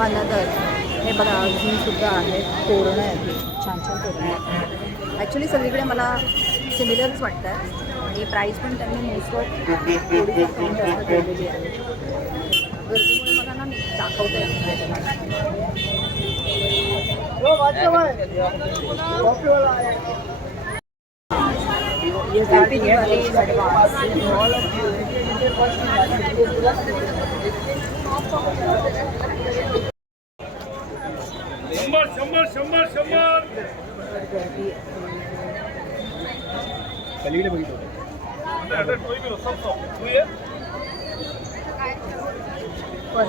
Another हे बघा अजूनसुद्धा आहेत. तोरणं आहेत, छान छान तोरणं आहेत. ॲक्च्युली सगळीकडे मला सिमिलरच वाटतं आहे आणि प्राईस पण त्यांनी मोस्ट ऑफ थोडीफार कमी जास्त ठेवलेली आहे. गर्दीमुळे मला ना दाखवता येत पर्स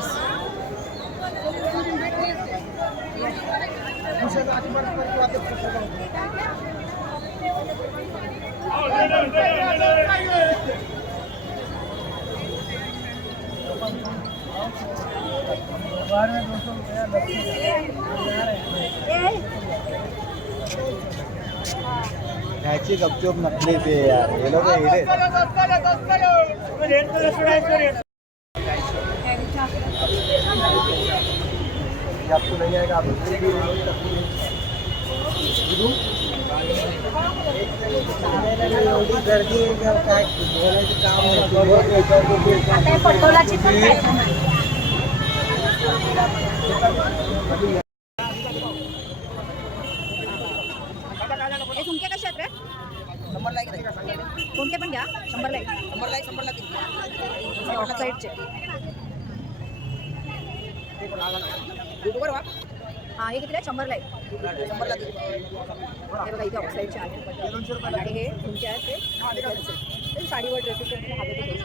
ह्याची गपचूप नकली पे यार, हे लोक येडे आपको नहीं आएगा आप गर्दी काय बोलायचं काम पटोलाची पण झुमके कसे आहेत रे? 100 कोणते पण घ्या. 100 ला 100 ऑफसाईडचे. हां हे कितीला? 100 ला हे बघा इथे ऑफसाईडचे आहेत आणि हे झुमके आहेत ते साडीवर ड्रेसेस हवे ते घेऊ.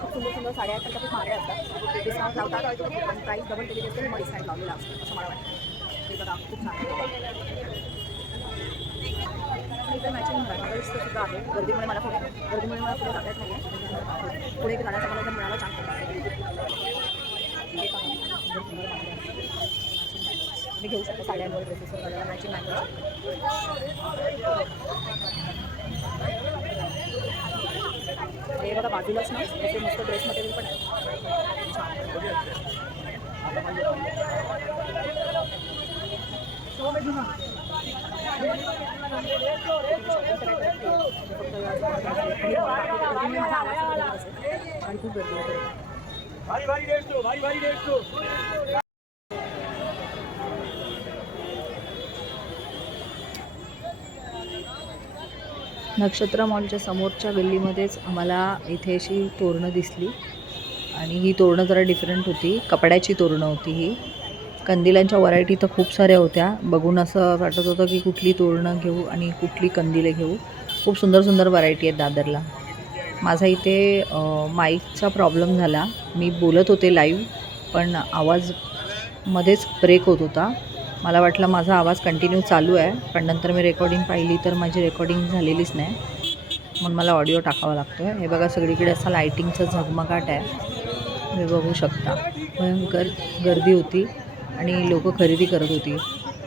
खूप सुंदर सुंदर साड्या आहेत. खूप महागड्या असतात. डिस्काउंट लावतात आणि प्राईस डबल केलेली असते. मग डिस्काउंट लावलेला असतो असं मला वाटतं. ते बघा खूप छान इथे मॅचिंग सुद्धा आहे. गर्दीमुळे मला पुढे जाता येत नाही आहे. पुढे जाण्याचा मला जर मिळाला चान्स मी घेऊ शकतो. साड्यांवर ड्रेसेसवर मला मॅचिंग हे बघा बाजूलाच ना त्याचे मस्त ड्रेस मटेरियल पण आहे. आणि खूप गर्दी होते. नक्षत्र मॉलच्या समोरच्या गल्लीमध्येच आम्हाला इथे अशी तोरणं दिसली आणि ही तोरणं जरा डिफरंट होती. कपड्याची तोरणं होती ही. कंदिलांच्या व्हरायटी तर खूप साऱ्या होत्या. बघून असं वाटत होतं की कुठली तोरणं घेऊ आणि कुठली कंदिले घेऊ. खूप सुंदर सुंदर व्हरायटी आहेत दादरला. माझा इथे माईकचा प्रॉब्लेम झाला. मी बोलत होते लाईव्ह पण आवाज मध्येच ब्रेक होत होता. मला वाटलं माझा आवाज कंटिन्यू चालू आहे पण नंतर मी रेकॉर्डिंग पाहिली तर माझी रेकॉर्डिंग झालेलीच नाही. म्हणून मला ऑडिओ टाकावा लागतो आहे. हे बघा सगळीकडे असा लायटिंगचा झगमगाट आहे. तुम्ही बघू शकता. भयंकर गर्दी होती आणि लोक खरेदी करत होती.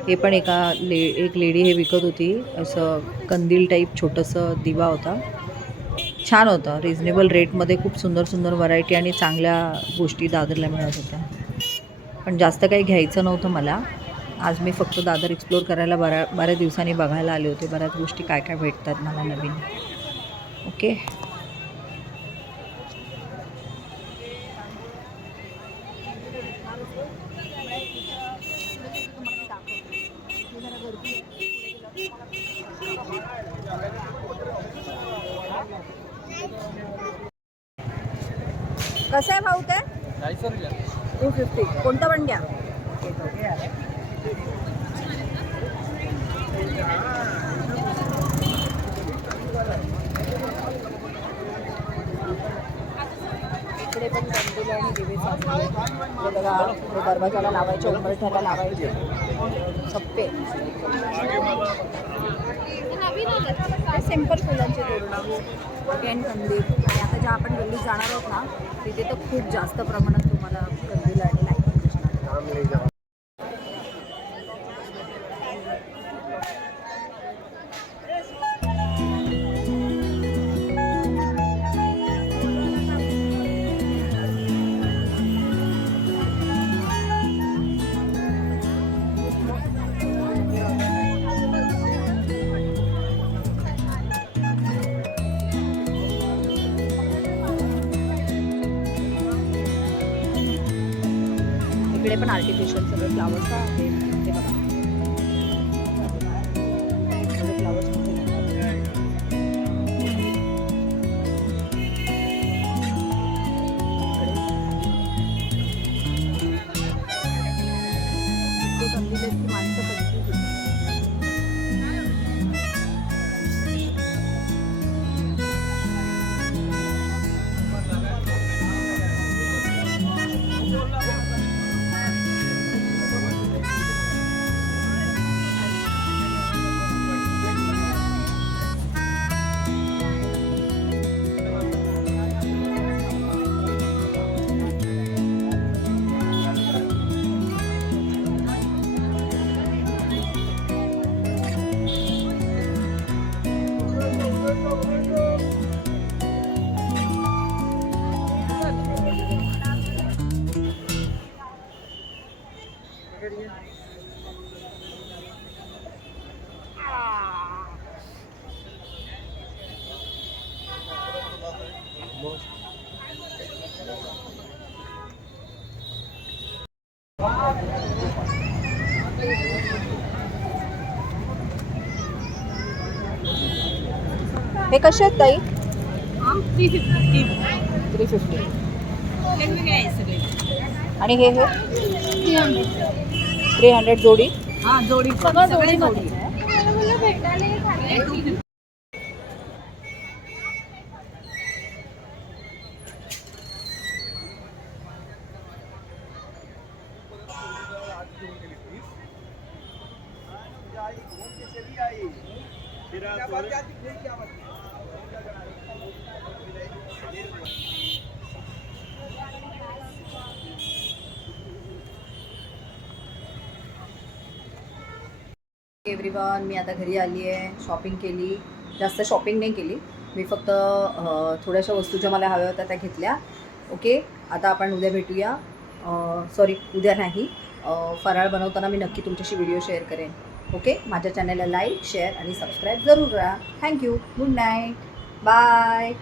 हे पण एक लेडी हे विकत होती. असं कंदील टाईप छोटंसं दिवा होता. छान होतं. रिजनेबल रेटमध्ये खूप सुंदर सुंदर व्हरायटी आणि चांगल्या गोष्टी दादरला मिळत होत्या. पण जास्त काही घ्यायचं नव्हतं मला. आज मी फक्त दादर एक्सप्लोर करायला बऱ्याच दिवसांनी बघायला आले होते. बऱ्याच गोष्टी काय काय भेटतात मला नवीन. ओके कसं आहे भाऊ ते? 250. कोणतं पण घ्या. इकडे पण कंदील आणि दिवे हे बघा दरवाजाला लावायचे, उंबरठ्याला लावायचे चप्पे. सिंपल फुलांचे तोरणं अँड कंदील. आणि आता ज्या आपण दिल्लीत जाणार आहोत ना तिथे तर खूप जास्त प्रमाणात तुम्हाला कंदील आणि लाईटिंग दिसणार. पण आर्टिफिशियल सगळे फ्लावर्स आहे. हे बघा फ्लावर्स कुठे माणसं कन्फ्यूज होती. हे कसे आहेत ताई? 350. आणि हे 300 जोडी. जोडी जोडी. एव्हरीवन, मी आता घरी आली आहे. शॉपिंग केली. जास्त शॉपिंग नाही केली मी, फक्त थोड्याशा वस्तू ज्या मला हव्या होत्या त्या घेतल्या. ओके, आता आपण उद्या भेटूया. सॉरी, उद्या नाही, फराळ बनवताना मी नक्की तुमच्याशी व्हिडिओ शेअर करेन. ओके, माझ्या चॅनलला लाईक, शेअर आणि सबस्क्राईब जरूर करा. थँक्यू. Good night. बाय.